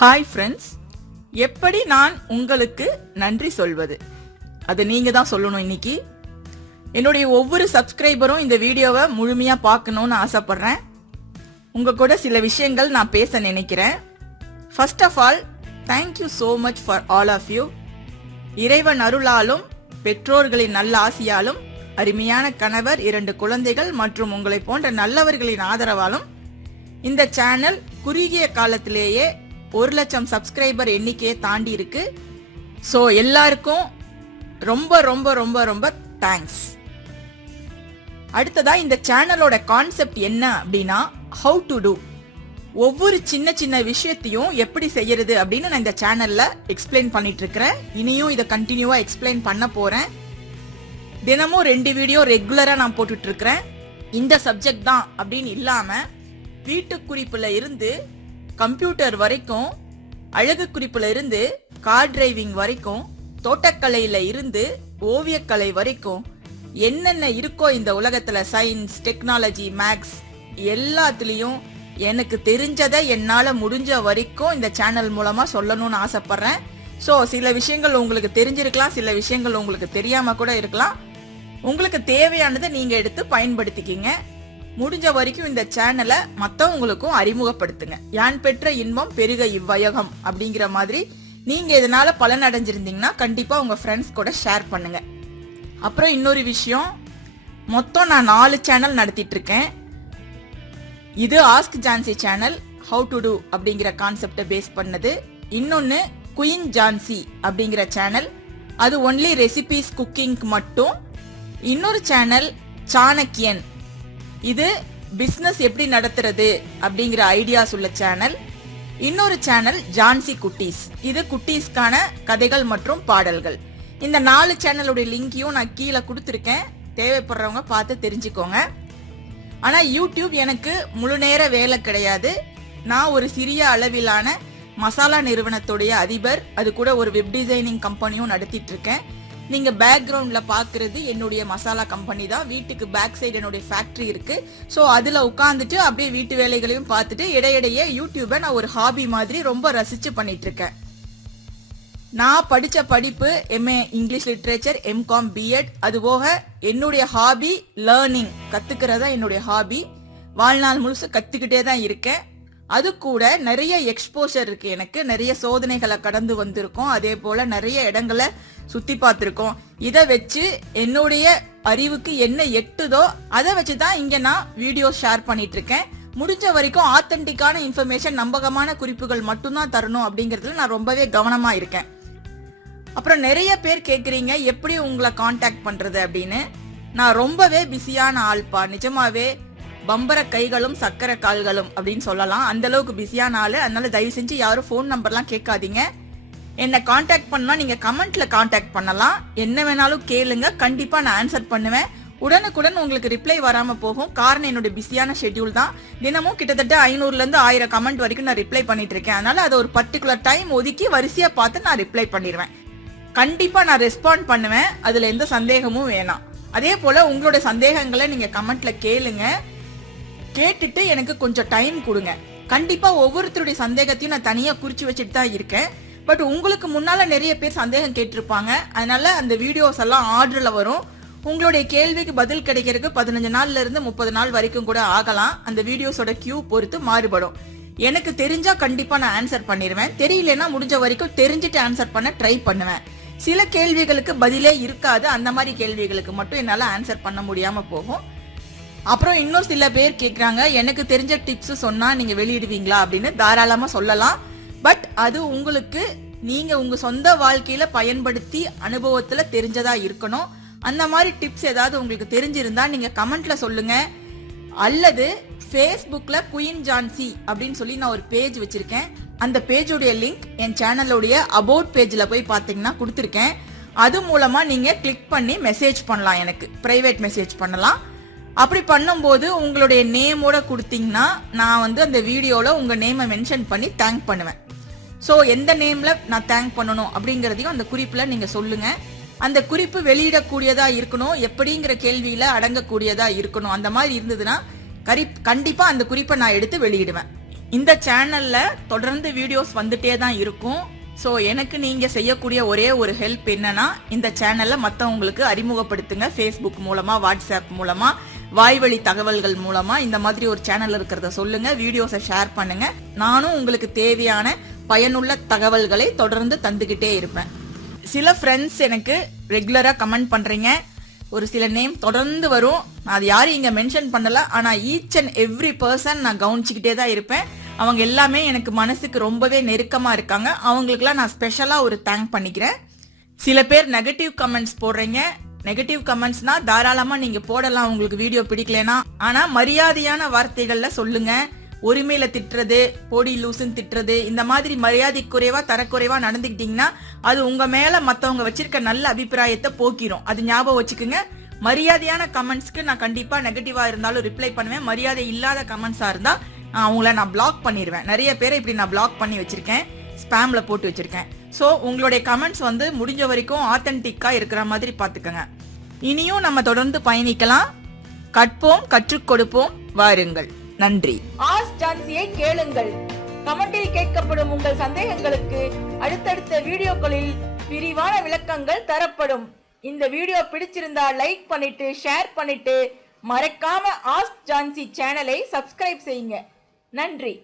Hi friends, எப்படி நான் உங்களுக்கு நன்றி சொல்வது? அது நீங்க தான் சொல்லணும். இன்னைக்கு என்னுடைய ஒவ்வொரு சப்ஸ்கிரைபரும் இந்த வீடியோவை முழுமையா பார்க்கணும்னு ஆசைப்படுறேன். உங்க கூட சில விஷயங்கள் நான் பேச நினைக்கிறேன். First of all, thank you so much for all of you. இறைவன் அருளாலும் பெற்றோர்களின் நல்ல ஆசியாலும் அருமையான கணவர், 2 குழந்தைகள் மற்றும் உங்களை போன்ற நல்லவர்களின் ஆதரவாலும் இந்த சேனல் குறுகிய காலத்திலேயே 1,00,000 சப்ஸ்கிரைபர் எண்ணிக்கையை தாண்டி இருக்கு. ஸோ எல்லாருக்கும் ரொம்ப ரொம்ப ரொம்ப ரொம்ப தேங்க்ஸ். அடுத்ததா இந்த சேனலோட கான்செப்ட் என்ன அப்படின்னா, ஹவு டு டூ. ஒவ்வொரு சின்ன சின்ன விஷயத்தையும் எப்படி செய்யறது அப்படின்னு நான் இந்த சேனல்ல எக்ஸ்பிளைன் பண்ணிட்டு இருக்கிறேன். இனியும் இதை கண்டினியூவா எக்ஸ்பிளைன் பண்ண போறேன். தினமும் 2 வீடியோ ரெகுலரா நான் போட்டுட்டு இருக்கிறேன். இந்த சப்ஜெக்ட் தான் அப்படின்னு இல்லாம வீட்டு குறிப்புல இருந்து கம்ப்யூட்டர் வரைக்கும், அழகு குறிப்புல இருந்து கார் டிரைவிங் வரைக்கும், தோட்டக்கலையில இருந்து ஓவியக்கலை வரைக்கும் என்னென்ன இருக்கோ இந்த உலகத்துல, சயின்ஸ், டெக்னாலஜி, மேக்ஸ், எல்லாத்துலயும் எனக்கு தெரிஞ்சதை என்னால முடிஞ்ச வரைக்கும் இந்த சேனல் மூலமா சொல்லணும்னு ஆசைப்படுறேன். ஸோ சில விஷயங்கள் உங்களுக்கு தெரிஞ்சிருக்கலாம், சில விஷயங்கள் உங்களுக்கு தெரியாம கூட இருக்கலாம். உங்களுக்கு தேவையானதை நீங்க எடுத்து பயன்படுத்திக்கிங்க. முடிஞ்ச வரைக்கும் இந்த சேனலை மற்றவங்களுக்கும் அறிமுகப்படுத்துங்க. யான் பெற்ற இன்பம் பெருக இவ்வையகம் அப்படிங்கிற மாதிரி நீங்க இதனால பலன் அடைஞ்சிருந்தீங்கன்னா கண்டிப்பா உங்க ஃப்ரெண்ட்ஸ் கூட ஷேர் பண்ணுங்க. அப்புறம் இன்னொரு விஷயம், மொத்தம் நான் 4 சேனல் நடத்திட்டு இருக்கேன். இது ask Jhansi channel, how to do அப்படிங்கிற கான்செப்டை பேஸ் பண்ணது. இன்னொன்னு குயின் ஜான்சி அப்படிங்கிற சேனல், அது ஒன்லி ரெசிபிஸ் குக்கிங்க்கு மட்டும். இன்னொரு சேனல் சாணக்கியன், இது பிசினஸ் எப்படி நடத்துறது அப்படிங்கிற ஐடியாஸ் உள்ள சேனல். இன்னொரு சேனல் ஜான்சி குட்டீஸ், இது குட்டீஸ்க்கான கதைகள் மற்றும் பாடல்கள். இந்த 4 சேனலுடைய லிங்கையும் நான் கீழே கொடுத்துருக்கேன், தேவைப்படுறவங்க பார்த்து தெரிஞ்சுக்கோங்க. ஆனா யூடியூப் எனக்கு முழு நேர வேலை கிடையாது. நான் ஒரு சிறிய அளவிலான மசாலா நிறுவனத்துடைய அதிபர், அது கூட ஒரு வெப் டிசைனிங் கம்பெனியும் நடத்திட்டு இருக்கேன். நீங்க பேக்ரவுண்ட்ல பாக்குறது என்னுடைய மசாலா கம்பெனி தான். வீட்டுக்கு பேக் சைடு என்னுடைய ஃபேக்டரி இருக்கு. ஸோ அதுல உட்காந்துட்டு அப்படியே வீட்டு வேலைகளையும் பார்த்துட்டு இடையிடையே யூடியூபை நான் ஒரு ஹாபி மாதிரி ரொம்ப ரசிச்சு பண்ணிட்டு இருக்கேன். நான் படிச்ச படிப்பு MA English literature, MCom, B.Ed. அது போக என்னுடைய ஹாபி லேர்னிங், கத்துக்கிறதா என்னுடைய ஹாபி. வாழ்நாள் முழுசு கத்துக்கிட்டே தான் இருக்கேன். அது கூட நிறைய எக்ஸ்போஷர் இருக்கு எனக்கு. நிறைய சோதனைகளை கடந்து வந்திருக்கோம். அதே போல நிறைய இடங்களை சுத்தி பார்த்திருக்கோம். இதை வச்சு என்னுடைய அறிவுக்கு என்ன எட்டுதோ அதை வச்சுதான் இங்க நான் வீடியோ ஷேர் பண்ணிட்டு இருக்கேன். முடிஞ்ச வரைக்கும் ஆத்தென்டிக்கான இன்ஃபர்மேஷன், நம்பகமான குறிப்புகள் மட்டும்தான் தரணும் அப்படிங்கறதுல நான் ரொம்பவே கவனமா இருக்கேன். அப்புறம் நிறைய பேர் கேக்குறீங்க எப்படி உங்களை கான்டாக்ட் பண்றது அப்படின்னு. நான் ரொம்பவே பிஸியான ஆள்பா, நிஜமாவே பம்பர கைகளும் சக்கர கால்களும் அப்படின்னு சொல்லலாம். அந்த அளவுக்கு பிஸியான ஆளு. அதனால தயவு செஞ்சு யாரும் ஃபோன் நம்பர்லாம் கேட்காதீங்க. என்னை கான்டாக்ட் பண்ணா நீங்க கமெண்ட்ல கான்டாக்ட் பண்ணலாம். என்ன வேணாலும் கேளுங்க, கண்டிப்பா நான் ஆன்சர் பண்ணுவேன். உடனுக்குடன் உங்களுக்கு ரிப்ளை வராம போகும். காரணம் என்னோட பிஸியான ஷெட்யூல் தான். தினமும் கிட்டத்தட்ட 500ல இருந்து 1000 கமெண்ட் வரைக்கும் நான் ரிப்ளை பண்ணிட்டு இருக்கேன். அதனால அதை ஒரு பர்டிகுலர் டைம் ஒதுக்கி வரிசையா பார்த்து நான் ரிப்ளை பண்ணிடுவேன். கண்டிப்பா நான் ரெஸ்பாண்ட் பண்ணுவேன், அதுல எந்த சந்தேகமும் வேணாம். அதே போல உங்களோட சந்தேகங்களை நீங்க கமெண்ட்ல கேளுங்க. கேட்டுட்டு எனக்கு கொஞ்சம் டைம் கொடுங்க. கண்டிப்பா ஒவ்வொருத்தருடைய சந்தேகத்தையும் நான் தனியா குறிச்சு வச்சுட்டு தான் இருக்கேன். பட் உங்களுக்கு முன்னால நிறைய பேர் சந்தேகம் கேட்டிருப்பாங்க. அதனால அந்த வீடியோஸ் எல்லாம் ஆர்டர்ல வரும். உங்களுடைய கேள்விக்கு பதில் கிடைக்கிறதுக்கு 15 நாள்ல இருந்து 30 நாள் வரைக்கும் கூட ஆகலாம். அந்த வீடியோஸோட கியூ பொறுத்து மாறுபடும். எனக்கு தெரிஞ்சா கண்டிப்பா நான் ஆன்சர் பண்ணிடுவேன். தெரியலன்னா முடிஞ்ச வரைக்கும் தெரிஞ்சுட்டு ஆன்சர் பண்ண ட்ரை பண்ணுவேன். சில கேள்விகளுக்கு பதிலே இருக்காது. அந்த மாதிரி கேள்விகளுக்கு மட்டும் என்னால ஆன்சர் பண்ண முடியாம போகும். அப்புறம் இன்னும் சில பேர் கேட்குறாங்க, எனக்கு தெரிஞ்ச டிப்ஸ் சொன்னா நீங்க வெளியிடுவீங்களா அப்படின்னு. தாராளமா சொல்லலாம். பட் அது உங்களுக்கு நீங்க உங்க சொந்த வாழ்க்கையில பயன்படுத்தி அனுபவத்துல தெரிஞ்சதா இருக்கணும். அந்த மாதிரி டிப்ஸ் ஏதாவது உங்களுக்கு தெரிஞ்சிருந்தா நீங்க கமெண்ட்ல சொல்லுங்க. அல்லது ஃபேஸ்புக்ல குயின் ஜான்சி அப்படின்னு சொல்லி நான் ஒரு பேஜ் வச்சிருக்கேன். அந்த பேஜோடைய லிங்க் என் சேனலோடைய அபவுட் பேஜ்ல போய் பாத்தீங்கன்னா கொடுத்துருக்கேன். அது மூலமா நீங்க கிளிக் பண்ணி மெசேஜ் பண்ணலாம், எனக்கு பிரைவேட் மெசேஜ் பண்ணலாம். அப்படி பண்ணும்போது உங்களுடைய நேமோட கொடுத்தீங்கன்னா நான் அந்த வீடியோல உங்க நேமை மென்ஷன் பண்ணி தேங்க் பண்ணுவேன். ஸோ எந்த நேம்ல நான் தேங்க் பண்ணணும் அப்படிங்கறதையும் அந்த குறிப்புல நீங்க சொல்லுங்க. அந்த குறிப்பு வெளியிடக்கூடியதா இருக்கணும், எப்படிங்கிற கேள்வியில அடங்கக்கூடியதா இருக்கணும். அந்த மாதிரி இருந்ததுன்னா கண்டிப்பா அந்த குறிப்பை நான் எடுத்து வெளியிடுவேன். இந்த சேனல்ல தொடர்ந்து வீடியோஸ் வந்துட்டே தான் இருக்கும். ஸோ எனக்கு நீங்க செய்யக்கூடிய ஒரே ஒரு ஹெல்ப் என்னன்னா, இந்த சேனல்ல மற்றவங்களுக்கு அறிமுகப்படுத்துங்க. ஃபேஸ்புக் மூலமா, வாட்ஸ்அப் மூலமா, வாய்வழி தகவல்கள் மூலமா இந்த மாதிரி ஒரு சேனல் இருக்கிறத சொல்லுங்க. வீடியோஸை ஷேர் பண்ணுங்க. நானும் உங்களுக்கு தேவையான பயனுள்ள தகவல்களை தொடர்ந்து தந்துகிட்டே இருப்பேன். சில ஃப்ரெண்ட்ஸ் எனக்கு ரெகுலரா கமெண்ட் பண்றீங்க. ஒரு சில நேம் தொடர்ந்து வரும். நான் அது யாரும் இங்க மென்ஷன் பண்ணல. ஆனா ஈச் அண்ட் எவ்ரி பர்சன் நான் கவனிச்சுக்கிட்டே தான் இருப்பேன். அவங்க எல்லாமே எனக்கு மனசுக்கு ரொம்பவே நெருக்கமா இருக்காங்க. அவங்களுக்குலாம் நான் ஸ்பெஷலா ஒரு தேங்க் பண்ணிக்கிறேன். சில பேர் நெகட்டிவ் கமெண்ட்ஸ் போடுறீங்க. நெகட்டிவ் கமெண்ட்ஸ்னா தாராளமா நீங்க போடலாம், உங்களுக்கு வீடியோ பிடிக்கலனா. ஆனா மரியாதையான வார்த்தைகள்ல சொல்லுங்க. உரிமையில திட்டுறது, போடி லூசுன்னு திட்டுறது, இந்த மாதிரி மரியாதை குறைவா தரக்குறைவா நடந்துக்கிட்டீங்கன்னா அது உங்க மேல மத்தவங்க வச்சிருக்க நல்ல அபிப்பிராயத்தை போக்கிரும். அது ஞாபகம் வச்சுக்குங்க. மரியாதையான கமெண்ட்ஸ்க்கு நான் கண்டிப்பா நெகட்டிவா இருந்தாலும் ரிப்ளை பண்ணுவேன். மரியாதை இல்லாத கமெண்ட்ஸா இருந்தா அவங்கள நான் பிளாக் பண்ணிடுவேன். நிறைய பேரை இப்படி நான் பிளாக் பண்ணி வச்சிருக்கேன், ஸ்பேம்ல போட்டு வச்சிருக்கேன். ஸோ உங்களுடைய கமெண்ட்ஸ் முடிஞ்ச வரைக்கும் ஆத்தென்டிக்கா இருக்கிற மாதிரி பாத்துக்கங்க. இனியும் நம்ம தொடர்ந்து பயணிக்கலாம். கற்போம், கற்றுக் கொடுப்போம். வாருங்கள். நன்றி. ஆஸ்க் ஜான்சியை கேளுங்கள். கமெண்டில் கேட்கப்படும் உங்கள் சந்தேகங்களுக்கு அடுத்தடுத்த வீடியோக்களில் விரிவான விளக்கங்கள் தரப்படும். இந்த வீடியோ பிடிச்சிருந்தா லைக் பண்ணிட்டு, ஷேர் பண்ணிட்டு, மறக்காம ஆஸ்க் ஜான்சி சேனலை சப்ஸ்கிரைப் செய்யுங்க. நன்றி.